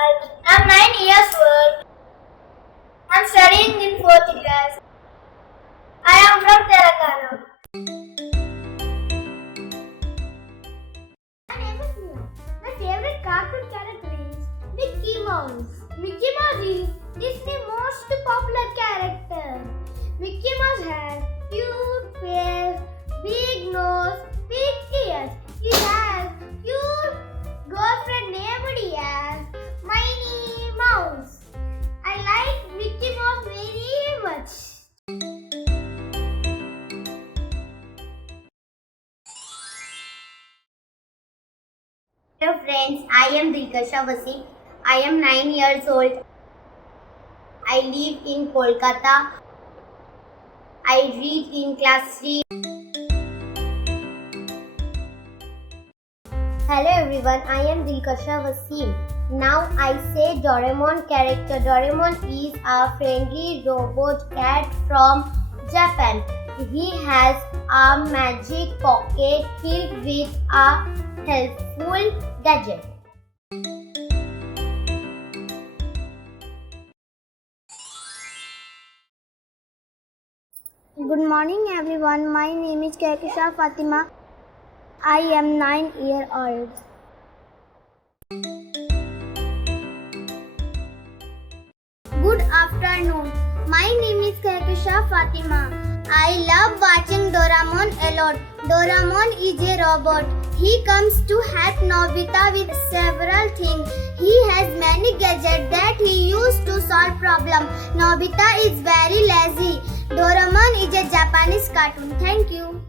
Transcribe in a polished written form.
I'm 9 years old. I'm studying in 4th class. I am from Telangana. My name is Nihal. My favorite cartoon character is Mickey Mouse. Mickey Mouse is Disney's most popular character. Mickey Mouse has cute face, big nose, big ears. He has cute girlfriend named as Minnie Mouse. I like Mickey Mouse very much. Hello friends, I am Dilkasha. I am 9 years old. I live in Kolkata. I read in class 3. Hello everyone, I am Dilkasha. Now I say Doraemon character. Doraemon is a friendly robot cat from Japan. He has a magic pocket filled with a helpful gadget. Good morning everyone. My name is Kahksha Fatima. I am 9 years old. Good afternoon. My name is Dilkasha Fatima. I love watching Doraemon a lot. Doraemon is a robot. He comes to help Nobita with several things. He has many gadgets that he uses to solve problems. Nobita is very lazy. Doraemon is a Japanese cartoon. Thank you.